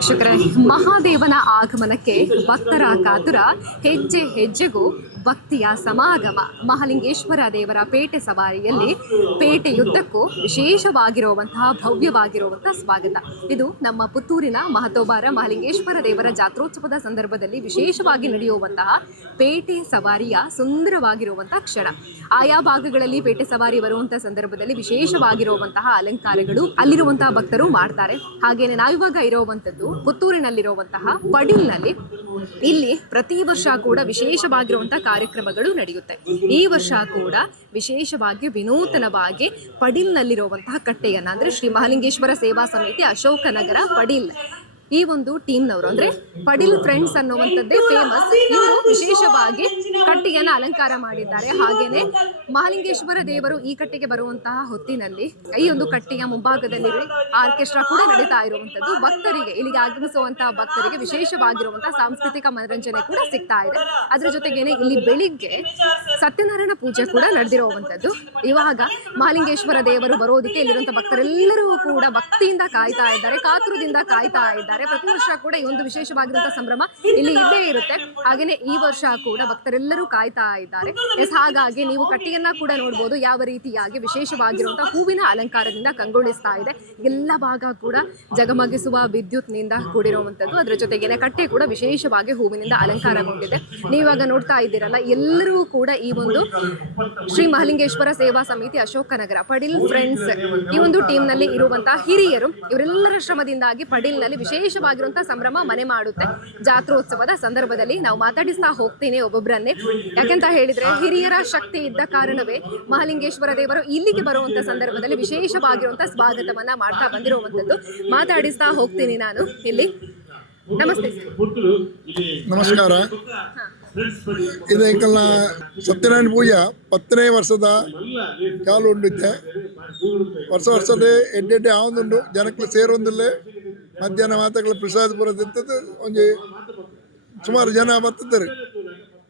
ವೀಕ್ಷಕರೇ, ಮಹಾದೇವನ ಆಗಮನಕ್ಕೆ ಭಕ್ತರ ಕಾತುರ, ಹೆಜ್ಜೆ ಹೆಜ್ಜೆಗೂ ಭಕ್ತಿಯ ಸಮಾಗಮ. ಮಹಾಲಿಂಗೇಶ್ವರ ದೇವರ ಪೇಟೆ ಸವಾರಿಯಲ್ಲಿ ಪೇಟೆಯುದ್ದಕ್ಕೂ ವಿಶೇಷವಾಗಿರುವಂತಹ ಭವ್ಯವಾಗಿರುವಂತಹ ಸ್ವಾಗತ. ಇದು ನಮ್ಮ ಪುತ್ತೂರಿನ ಮಹತೋಬಾರ ಮಹಾಲಿಂಗೇಶ್ವರ ದೇವರ ಜಾತ್ರೋತ್ಸವದ ಸಂದರ್ಭದಲ್ಲಿ ವಿಶೇಷವಾಗಿ ನಡೆಯುವಂತಹ ಪೇಟೆ ಸವಾರಿಯ ಸುಂದರವಾಗಿರುವಂತಹ ಕ್ಷಣ. ಆಯಾ ಭಾಗಗಳಲ್ಲಿ ಪೇಟೆ ಸವಾರಿ ಬರುವಂತಹ ಸಂದರ್ಭದಲ್ಲಿ ವಿಶೇಷವಾಗಿರುವಂತಹ ಅಲಂಕಾರಗಳು ಅಲ್ಲಿರುವಂತಹ ಭಕ್ತರು ಮಾಡ್ತಾರೆ. ಹಾಗೇನೆ ನಾವಿವಾಗ ಇರುವಂತದ್ದು ಪುತ್ತೂರಿನಲ್ಲಿರುವಂತಹ ಪಡಿಲ್ನಲ್ಲಿ. ಇಲ್ಲಿ ಪ್ರತಿ ವರ್ಷ ಕೂಡ ವಿಶೇಷವಾಗಿರುವಂತಹ ಕಾರ್ಯಕ್ರಮಗಳು ನಡೆಯುತ್ತೆ. ಈ ವರ್ಷ ಕೂಡ ವಿಶೇಷವಾಗಿ ವಿನೂತನವಾಗಿ ಪಡಿಲ್ನಲ್ಲಿರುವಂತಹ ಕಟ್ಟೆಯನ್ನ, ಅಂದ್ರೆ ಶ್ರೀ ಮಹಾಲಿಂಗೇಶ್ವರ ಸೇವಾ ಸಮಿತಿ ಅಶೋಕನಗರ ಪಡಿಲ್, ಈ ಒಂದು ಟೀಮ್ನವರು, ಅಂದ್ರೆ ಪಡಿಲ್ ಫ್ರೆಂಡ್ಸ್ ಅನ್ನುವಂಥದ್ದೇ ಫೇಮಸ್. ಇವರು ವಿಶೇಷವಾಗಿ ಕಟ್ಟೆಯನ್ನ ಅಲಂಕಾರ ಮಾಡಿದ್ದಾರೆ. ಹಾಗೇನೆ ಮಹಾಲಿಂಗೇಶ್ವರ ದೇವರು ಈ ಕಟ್ಟೆಗೆ ಬರುವಂತಹ ಹೊತ್ತಿನಲ್ಲಿ ಈ ಒಂದು ಕಟ್ಟೆಯ ಮುಂಭಾಗದಲ್ಲಿ ಆರ್ಕೆಸ್ಟ್ರಾ ಕೂಡ ನಡೀತಾ ಇರುವಂತದ್ದು. ಭಕ್ತರಿಗೆ, ಇಲ್ಲಿಗೆ ಆಗಮಿಸುವಂತಹ ಭಕ್ತರಿಗೆ ವಿಶೇಷವಾಗಿರುವಂತಹ ಸಾಂಸ್ಕೃತಿಕ ಮನರಂಜನೆ ಕೂಡ ಸಿಗ್ತಾ ಇದೆ. ಅದ್ರ ಜೊತೆಗೇನೆ ಇಲ್ಲಿ ಬೆಳಿಗ್ಗೆ ಸತ್ಯನಾರಾಯಣ ಪೂಜೆ ಕೂಡ ನಡೆದಿರುವಂತದ್ದು. ಇವಾಗ ಮಹಾಲಿಂಗೇಶ್ವರ ದೇವರು ಬರೋದಕ್ಕೆ ಇಲ್ಲಿರುವಂತಹ ಭಕ್ತರೆಲ್ಲರೂ ಕೂಡ ಭಕ್ತಿಯಿಂದ ಕಾಯ್ತಾ ಇದ್ದಾರೆ, ಕಾತುರದಿಂದ ಕಾಯ್ತಾ ಇದ್ದಾರೆ. ಪ್ರತಿ ವರ್ಷ ಕೂಡ ಈ ಒಂದು ವಿಶೇಷವಾಗಿರುವಂತಹ ಸಂಭ್ರಮ ಇಲ್ಲಿ ಇದ್ದೇ ಇರುತ್ತೆ. ಹಾಗೇನೆ ಈ ವರ್ಷ ಕೂಡ ಭಕ್ತರೆಲ್ಲರೂ ಕಾಯ್ತಾ ಇದ್ದಾರೆ. ಹಾಗಾಗಿ ನೀವು ಕಟ್ಟೆಯನ್ನ ಕೂಡ ನೋಡ್ಬೋದು, ಯಾವ ರೀತಿಯಾಗಿ ವಿಶೇಷವಾಗಿರುವಂತಹ ಹೂವಿನ ಅಲಂಕಾರದಿಂದ ಕಂಗೊಳಿಸ್ತಾ ಇದೆ. ಎಲ್ಲ ಭಾಗ ಕೂಡ ಜಗಮಗಿಸುವ ವಿದ್ಯುತ್ ನಿಂದ ಕೂಡಿರುವಂತದ್ದು. ಅದರ ಜೊತೆಗೇನೆ ಕಟ್ಟೆ ಕೂಡ ವಿಶೇಷವಾಗಿ ಹೂವಿನಿಂದ ಅಲಂಕಾರಗೊಂಡಿದೆ. ನೀವಾಗ ನೋಡ್ತಾ ಇದ್ದೀರಲ್ಲ, ಎಲ್ಲರೂ ಕೂಡ ಈ ಒಂದು ಶ್ರೀ ಮಹಾಲಿಂಗೇಶ್ವರ ಸೇವಾ ಸಮಿತಿ ಅಶೋಕನಗರ ಪಡಿಲ್ ಫ್ರೆಂಡ್ಸ್ ಈ ಒಂದು ಟೀಮ್ ನಲ್ಲಿ ಇರುವಂತಹ ಹಿರಿಯರು, ಇವರೆಲ್ಲರ ಶ್ರಮದಿಂದಾಗಿ ಪಡಿಲ್ನಲ್ಲಿ ವಿಶೇಷವಾಗಿರುವಂತಹ ಸಂಭ್ರಮ ಮನೆ ಮಾಡುತ್ತೆ. ಜಾತ್ರೋತ್ಸವದ ಸಂದರ್ಭದಲ್ಲಿ ನಾವು ಮಾತಾಡಿಸ್ತಾ ಹೋಗ್ತೀನಿ ಒಬ್ಬೊಬ್ಬರನ್ನೇ. ಯಾಕೆಂತ ಹೇಳಿದ್ರೆ, ಹಿರಿಯರ ಶಕ್ತಿ ಇದ್ದ ಕಾರಣವೇ ಮಹಾಲಿಂಗೇಶ್ವರ ದೇವರು ಇಲ್ಲಿಗೆ ಬರುವಂತ ಸಂದರ್ಭದಲ್ಲಿ ವಿಶೇಷವಾಗಿರುವಂತಹ ಸ್ವಾಗತವನ್ನ ಮಾಡ್ತಾ ಬಂದಿರುವಂತದ್ದು. ಮಾತಾಡಿಸ್ತಾ ಹೋಗ್ತೀನಿ ನಾನು ಇಲ್ಲಿ. ನಮಸ್ತೆ. ನಮಸ್ಕಾರ. ಇದಕ್ಕೆಲ್ಲ ಸತ್ಯನಾರಾಯಣ ಪೂಜಾ 10ನೇ ವರ್ಷದ ಕಾಲು ಉಂಡಿದ್ದೆ. ವರ್ಷದ ಎಡ್ಡೆಡ್ಡೆ ಆವೊಂದುಂಡು ಜನಕ್ಕೆ ಸೇರೊಂದಿಲ್ಲ. ಮಧ್ಯಾಹ್ನ ಮಾತಗಳ ಪ್ರಸಾದ ಪುರದಿರ್ತದೆ. ಒಂದು ಸುಮಾರು ಜನ ಬರ್ತಿದ್ದಾರೆ.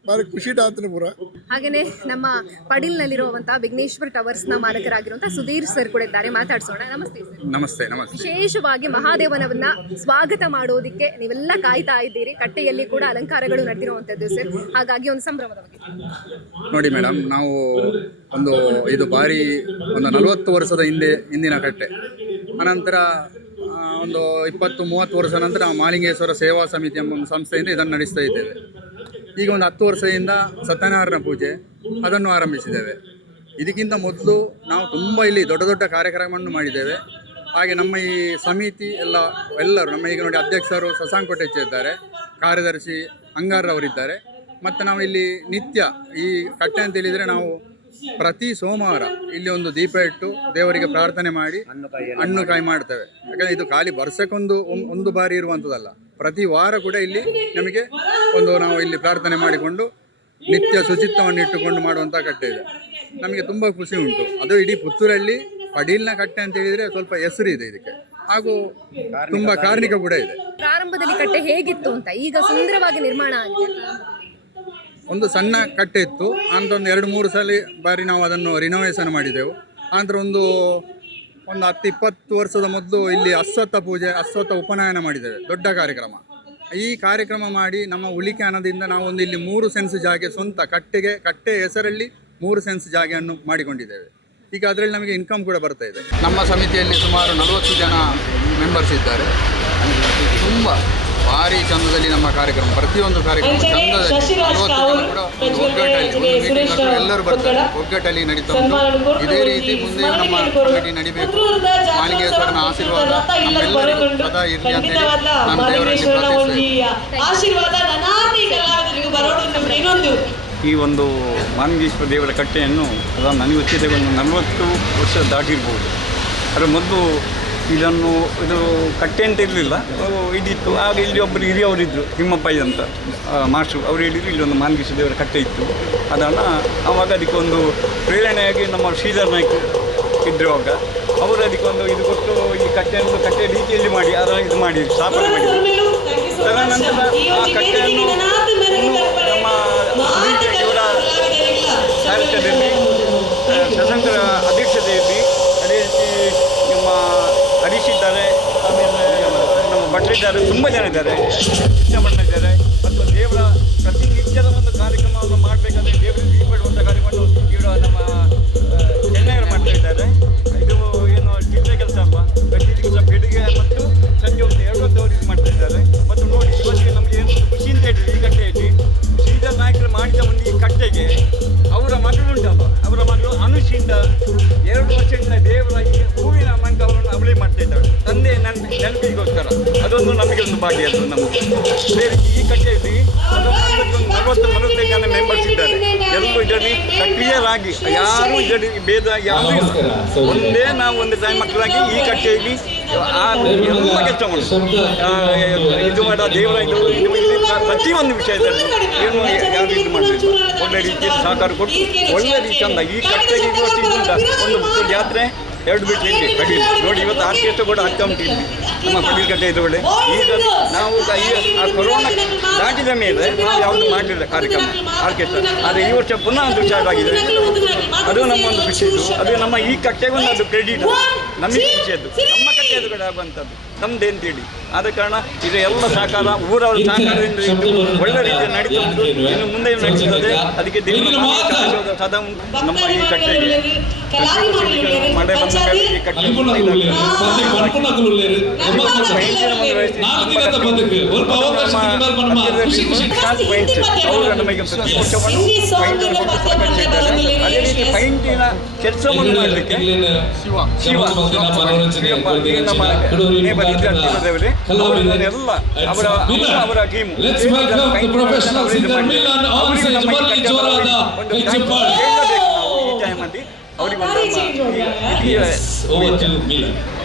ಬಾರಿ ಖುಷಿ ಆತನ ಪುರ. ಹಾಗೇನೆ ನಮ್ಮ ಪಡಿಲ್ನಲ್ಲಿರುವಂತಹ ವಿಘ್ನೇಶ್ವರ ಟವರ್ಸ್ ನ ಮಾಲಕರಾಗಿರುವಂತಹ ಸುಧೀರ್ ಸರ್ ಕೂಡ ಇದ್ದಾರೆ, ಮಾತಾಡ್ಸೋಣ. ನಮಸ್ತೆ ಸರ್. ನಮಸ್ತೆ. ನಮಸ್ತೆ. ವಿಶೇಷವಾಗಿ ಮಹಾದೇವನವನ್ನ ಸ್ವಾಗತ ಮಾಡೋದಿಕ್ಕೆ ನೀವೆಲ್ಲ ಕಾಯ್ತಾ ಇದ್ದೀರಿ. ಕಟ್ಟೆಯಲ್ಲಿ ಕೂಡ ಅಲಂಕಾರಗಳು ನಡೆದಿರುವಂತದ್ದು ಸರ್. ಹಾಗಾಗಿ ಒಂದು ಸಂಭ್ರಮದ ಬಗ್ಗೆ ನೋಡಿ ಮೇಡಮ್, ನಾವು ಇದು ಬಾರಿ ಒಂದು 40 ವರ್ಷದ ಹಿಂದಿನ ಕಟ್ಟೆ. ಅನಂತರ ಒಂದು 20-30 ವರ್ಷ ನಂತರ ನಾವು ಮಹಾಲಿಂಗೇಶ್ವರ ಸೇವಾ ಸಮಿತಿ ಎಂಬ ಒಂದು ಸಂಸ್ಥೆಯಿಂದ ಇದನ್ನು ನಡೆಸ್ತಾ ಇದ್ದೇವೆ. ಈಗ ಒಂದು 10 ವರ್ಷದಿಂದ ಸತ್ಯನಾರಾಯಣ ಪೂಜೆ ಅದನ್ನು ಆರಂಭಿಸಿದ್ದೇವೆ. ಇದಕ್ಕಿಂತ ಮೊದಲು ನಾವು ತುಂಬ ಇಲ್ಲಿ ದೊಡ್ಡ ದೊಡ್ಡ ಕಾರ್ಯಕ್ರಮವನ್ನು ಮಾಡಿದ್ದೇವೆ. ಹಾಗೆ ನಮ್ಮ ಈ ಸಮಿತಿ ಎಲ್ಲರೂ ನಮ್ಮ ಈಗ ನೋಡಿ ಅಧ್ಯಕ್ಷರು ಶಶಾಂಕ್ ಕೊಟ್ಟೆಚ್ಚ ಇದ್ದಾರೆ, ಕಾರ್ಯದರ್ಶಿ ಅಂಗಾರವರಿದ್ದಾರೆ. ಮತ್ತು ನಾವು ಇಲ್ಲಿ ನಿತ್ಯ ಈ ಕಟ್ಟೆ ಅಂತ ಹೇಳಿದರೆ ನಾವು ಪ್ರತಿ ಸೋಮವಾರ ಇಲ್ಲಿ ಒಂದು ದೀಪ ಇಟ್ಟು ದೇವರಿಗೆ ಪ್ರಾರ್ಥನೆ ಮಾಡಿ ಹಣ್ಣು ಕಾಯಿ ಮಾಡ್ತೇವೆ. ಯಾಕಂದರೆ ಇದು ಖಾಲಿ ವರ್ಷಕ್ಕೊಂದು ಬಾರಿ ಇರುವಂಥದ್ದಲ್ಲ, ಪ್ರತಿ ವಾರ ಕೂಡ ಇಲ್ಲಿ ನಮಗೆ ನಾವು ಇಲ್ಲಿ ಪ್ರಾರ್ಥನೆ ಮಾಡಿಕೊಂಡು ನಿತ್ಯ ಶುಚಿತ್ವವನ್ನು ಇಟ್ಟುಕೊಂಡು ಮಾಡುವಂಥ ಕಟ್ಟೆ ಇದೆ. ನಮಗೆ ತುಂಬ ಖುಷಿ ಉಂಟು. ಅದು ಇಡೀ ಪುತ್ತೂರಲ್ಲಿ ಪಡೀಲ್ನ ಕಟ್ಟೆ ಅಂತ ಹೇಳಿದರೆ ಸ್ವಲ್ಪ ಹೆಸರು ಇದೆ ಇದಕ್ಕೆ, ಹಾಗೂ ತುಂಬ ಕಾರ್ಮಿಕ ಕೂಡ ಇದೆ. ಪ್ರಾರಂಭದಲ್ಲಿ ಕಟ್ಟೆ ಹೇಗಿತ್ತು ಅಂತ ಈಗ ಸುಂದರವಾಗಿ ನಿರ್ಮಾಣ ಆಗಿದೆ. ಒಂದು ಸಣ್ಣ ಕಟ್ಟೆ ಇತ್ತು, ಅಂತ ಒಂದು 2-3 ಸಲ ಬಾರಿ ನಾವು ಅದನ್ನು ರಿನೋವೇಷನ್ ಮಾಡಿದೆವು. ಆನಂತರ ಒಂದು 10-20 ವರ್ಷದ ಮೊದಲು ಇಲ್ಲಿ ಅಶ್ವತ್ಥ ಉಪನಯನ ಮಾಡಿದ್ದೇವೆ, ದೊಡ್ಡ ಕಾರ್ಯಕ್ರಮ. ಈ ಕಾರ್ಯಕ್ರಮ ಮಾಡಿ ನಮ್ಮ ಉಳಿಕೆ ಹಣದಿಂದ ನಾವು ಇಲ್ಲಿ 3 ಸೆನ್ಸ್ ಜಾಗ ಸ್ವಂತ ಕಟ್ಟೆ ಹೆಸರಲ್ಲಿ 3 ಸೆನ್ಸ್ ಜಾಗೆಯನ್ನು ಮಾಡಿಕೊಂಡಿದ್ದೇವೆ. ಈಗ ಅದರಲ್ಲಿ ನಮಗೆ ಇನ್ಕಮ್ ಕೂಡ ಬರ್ತಾ ಇದೆ. ನಮ್ಮ ಸಮಿತಿಯಲ್ಲಿ ಸುಮಾರು 40 ಜನ ಮೆಂಬರ್ಸ್ ಇದ್ದಾರೆ. ತುಂಬ ಭಾರಿ ಚಂದದಲ್ಲಿ ನಮ್ಮ ಕಾರ್ಯಕ್ರಮ, ಪ್ರತಿಯೊಂದು ಕಾರ್ಯಕ್ರಮ ಚಂದದಲ್ಲಿ 40 ಜನ ಕೂಡ ಒಗ್ಗಟ್ಟಲ್ಲಿ ಎಲ್ಲರೂ ಬರ್ತಾರೆ, ಒಗ್ಗಟ್ಟಲ್ಲಿ ನಡೀತಾ ಉಂಟು. ಇದೇ ರೀತಿ ಮುಂದೆ ನಮ್ಮ ಕಮಿಟಿ ನಡಿಬೇಕು. ಮಹಾಲಿಂಗೇಶ್ವರನ ಆಶೀರ್ವಾದ ನಮ್ಮೆಲ್ಲರಿಗೂ ಸದಾ ಇರಲಿ ಅಂತೇಳಿ ನಾನು ದೇವರಲ್ಲಿ ಪ್ರಾರ್ಥಿಸ್ತೇನೆ. ಈ ಒಂದು ಮಹಾಲಿಂಗೇಶ್ವರ ದೇವರ ಕಟ್ಟೆಯನ್ನು ಅದನ್ನು ನನಗೆ ಗೊತ್ತಿದೆ ಒಂದು 40 ವರ್ಷ ದಾಟಿರ್ಬೋದು. ಅದರ ಮೊದಲು ಇದು ಕಟ್ಟೆ ಅಂತ ಇರಲಿಲ್ಲ, ಇದಿತ್ತು. ಆಗ ಇಲ್ಲಿ ಒಬ್ಬರು ಹಿರಿಯವರಿದ್ದರು, ತಿಮ್ಮಪ್ಪಯ್ಯ ಅಂತ ಮಾಸ್ಟ್ರು, ಅವರು ಹೇಳಿದರು ಇಲ್ಲಿ ಒಂದು ಮಹಾಲಿಂಗೇಶ್ವರ ದೇವರ ಕಟ್ಟೆ ಇತ್ತು. ಅದನ್ನು ಆವಾಗ ಅದಕ್ಕೊಂದು ಪ್ರೇರಣೆಯಾಗಿ ನಮ್ಮ ಶ್ರೀಧರ್ ನಾಯ್ಕ ಇದ್ರುವಾಗ ಅವರು ಅದಕ್ಕೊಂದು ಇದು ಕೊಟ್ಟು ಈ ಕಟ್ಟೆ ರೀತಿಯಲ್ಲಿ ಮಾಡಿ ಅದನ್ನು ಇದು ಮಾಡಿ ಸ್ಥಾಪನೆ ಮಾಡಿದರು. ತದನಂತರ ಆ ಕಟ್ಟೆಯನ್ನು ನಮ್ಮ ಇವರ ಸಾಹಿತ್ಯದಲ್ಲಿ ಶಶಾಂಕರ ಅಧ್ಯಕ್ಷತೆಯಲ್ಲಿ ಅದೇ ರೀತಿ ನಮ್ಮ ಹರೀಶ್ ಇದ್ದಾರೆ, ಆಮೇಲೆ ನಮ್ಮ ಭಟ್ ಇದ್ದಾರೆ, ತುಂಬ ಜನ ಇದ್ದಾರೆ. ಕೃಷ್ಣಮಣ್ಣ ಇದ್ದಾರೆ ಮತ್ತು ದೇವರ ಪ್ರತಿನಿತ್ಯದ ಒಂದು ಕಾರ್ಯಕ್ರಮವನ್ನು ಮಾಡಬೇಕಾದ್ರೆ ದೇವರಿಗೆ ಬೀಳ್ಪಡುವಂಥ ಕಾರ್ಯವನ್ನು ಇವರು ನಮ್ಮ ಚೆನ್ನೈಯವರು ಮಾಡ್ತಾ ಇದ್ದಾರೆ. ಇದು ಏನು ಚಿತ್ರ ಕೆಲಸ ಅಲ್ವಾ, ಪ್ರತಿ ದಿವಸ ಬೆಳಿಗ್ಗೆ ಮತ್ತು ಸಂಜೆ ಒಂದು 2 ಹೊತ್ತು ಅವರು ಇದು ಮಾಡ್ತಾ ಇದ್ದಾರೆ. ಮತ್ತು ನೋಡಿ ಇವತ್ತಿಗೆ ನಮಗೆ ಏನು ಖುಷಿ ಅಂತ ಹೇಳಿದ್ರೆ ಈ ಕಟ್ಟೆಯಲ್ಲಿ ಶ್ರೀಧರ್ ನಾಯಕರು ಮಾಡಿದ ಒಂದು ಈ ಕಟ್ಟೆಗೆ ಅವರ ಮಗಳು ಉಂಟಲ್ಲ, ಅವರ ಮಗಳು ಅನುಷಿಂದ 2 ವರ್ಷದಿಂದ ದೇವರ ಈ ಹೂವಿನ ಅಲಂಕಾರವನ್ನು ಅವಳೇ ಮಾಡ್ತಾ ಇದ್ದಾಳೆ, ತಂದೆ ನೆನಪಿಗೋಸ್ಕರ. ಅದೊಂದು ನಮಗೆ ಒಂದು ಭಾಗ್ಯ. ಅದು ನಮಗೆ ಬೇರೆ ಈ ಕಟ್ಟೆಯಲ್ಲಿ 40-45 ಜನ ಮೆಂಬರ್ಸ್ ಇದ್ದಾರೆ. ಎಲ್ಲರೂ ಇದರಲ್ಲಿ ಸಕ್ರಿಯರಾಗಿ, ಯಾರೂ ಇದರಲ್ಲಿ ಭೇದ ಯಾವುದೂ ಇಲ್ಲ. ಒಂದೇ ನಾವು ಒಂದು ತಾಯಿ ಮಕ್ಕಳಾಗಿ ಈ ಕಟ್ಟೆಯಲ್ಲಿ ಎಲ್ಲ ಕೆಲಸವನ್ನು ಇದು ಮಾಡ ದೇವರ ಇದು ಪ್ರತಿಯೊಂದು ವಿಷಯದಲ್ಲಿ ಏನು ಯಾರು ಇದು ಮಾಡಬೇಕು, ಒಳ್ಳೆ ರೀತಿಯಲ್ಲಿ ಸಹಕಾರ ಕೊಟ್ಟು ಒಳ್ಳೆ ರೀತಿ ಚಂದ ಈ ಕಟ್ಟೆಗೆ ಇವತ್ತು ಇದರಿಂದ ಒಂದು ಜಾತ್ರೆ 2 ಬಿಟ್ಟು ಇಲ್ಲಿ ಕಡೀಲಿ ನೋಡಿ. ಇವತ್ತು ಆರ್ಕೆಸ್ಟ್ರಾ ಕೂಡ ಆಗ್ತಾ ಉಂಟು ಇಲ್ಲಿ ನಮ್ಮ ಪಡೀಲ್ ಕಟ್ಟೆ ಎದುರುಗಡೆ. ಈಗ ನಾವು ಆ ಕೊರೋನಾ ದಾಟಿದ ಮೇಲೆ ನಾವು ಯಾವುದು ಮಾಡಲಿಲ್ಲ ಕಾರ್ಯಕ್ರಮ ಆರ್ಕೆಸ್ಟ್ರಾ, ಆದರೆ ಈ ವರ್ಷ ಪುನಃ ಅದು ಸ್ಟಾರ್ಟ್ ಆಗಿದೆ. ಅದು ನಮ್ಮ ಒಂದು ಖುಷಿ ಇತ್ತು. ಅದು ನಮ್ಮ ಈ ಕಟ್ಟೆಗೆ ಒಂದು ಅದು ಕ್ರೆಡಿಟ್ ನಮಗೆ ಖುಷಿಯದ್ದು, ನಮ್ಮ ಕಟ್ಟೆ ಎದುರುಗಡೆ ಆಗುವಂಥದ್ದು ನಮ್ಮದೇ ಅಂತೇಳಿ. ಆದ ಕಾರಣ ಇದು ಎಲ್ಲ ಸಹಕಾರ ಊರವರ ಸಹಕಾರದಿಂದ ಇದು ಒಳ್ಳೆ ರೀತಿಯಲ್ಲಿ ನಡೀತಾ ಉಂಟು, ಇನ್ನು ಮುಂದೆ ನಡೀತದೆ. ಅದಕ್ಕೆ ದೇವರ ಸದಾ ಉಂಟು ನಮ್ಮ ಈ ಕಟ್ಟೆಗೆ. ಮಳೆ ಬಂದ ಮೇಲೆ ಈ ಕಟ್ಟೆ ಅವರು ನಮಗೆ ಪ್ರತಿ ವರ್ಷವನ್ನು ಪೈಂಟನ್ನು ಕೊಟ್ಟು ಸಹಕರಿಸಿದ್ದಾರೆ. ಅದೇ ರೀತಿ ಪೈಂಟಿನ ಕೆಲಸವನ್ನು ಮಾಡಲಿಕ್ಕೆ ಶಿವ ನಮ್ಮ ನೇಬರ್ ವಿದ್ಯಾರ್ಥಿಗಳವರೇ ಎಲ್ಲ ಅವರ ಟೀಮು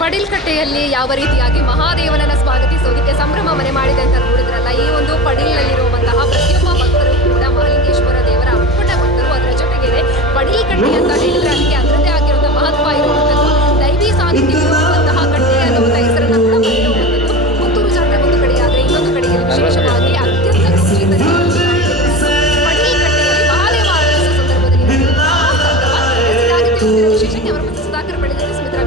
ಪಡಿಲ್ಕಟ್ಟೆಯಲ್ಲಿ ಯಾವ ರೀತಿಯಾಗಿ ಮಹಾದೇವನನ್ನ ಸ್ವಾಗತಿಸೋದಕ್ಕೆ ಸಂಭ್ರಮ ಮನೆ ಮಾಡಿದೆ ಅಂತ ನೋಡಿದ್ರಲ್ಲ. ಈ ಒಂದು ಪಡಿಲ್ನಲ್ಲಿರುವಂತಹ ಪ್ರತಿಯೊಬ್ಬ ಭಕ್ತರು ಕೂಡ ಮಹಾಲಿಂಗೇಶ್ವರ ದೇವರ ಅಪ್ಪಟ ಭಕ್ತರು. ಅದರ ಜೊತೆಗೆ ಪಡಿಲ್ಕಟ್ಟೆ ಅಂತ ಹೇಳಿದ್ರೆ ಅದಕ್ಕೆ ಅದರದ್ದೇ ಆಗಿರುವಂತಹ ಮಹತ್ವ ಇರುವಂಥದ್ದು, ದೈವಿ ಸಾನ್ನಿಧ್ಯ ಇರುವಂತಹ ಕಟ್ಟೆ ಅನ್ನುವಂಥ ಹೆಸರನ್ನು ಕೂಡ ಬಂದಿರುವಂಥದ್ದು. ಪುತ್ತೂರು ಜಾತ್ರೆ ಒಂದು ಕಡೆ ಆದರೆ ಇನ್ನೊಂದು ಕಡೆಯಲ್ಲಿ ವಿಶೇಷವಾಗಿ ಅತ್ಯಂತ ಖುಷಿಯಿಂದ ಪಡಿಲ್ಕಟ್ಟೆಯಲ್ಲಿ ಮಹಾದೇವ ಆರಾಧಿಸುವ ಸಂದರ್ಭದಲ್ಲಿ ವಿಶೇಷಕ್ಕೆ ಅವರ ಸುಧಾಕರ್ ಪಡಿಲ್ ಸ್ಮಿತ್ರಾ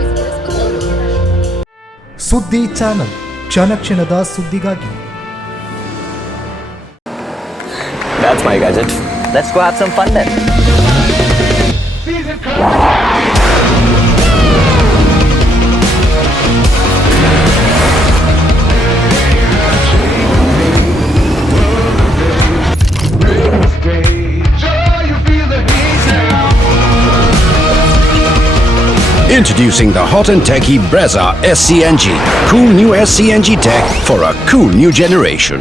ಸುದ್ದಿ ಚಾನಲ್, ಕ್ಷಣ ಕ್ಷಣದ ಸುದ್ದಿಗಾಗಿ. That's my gadget. Let's go have some fun then. Introducing the hot and techy Brezza SCNG. Cool new SCNG tech for a cool new generation.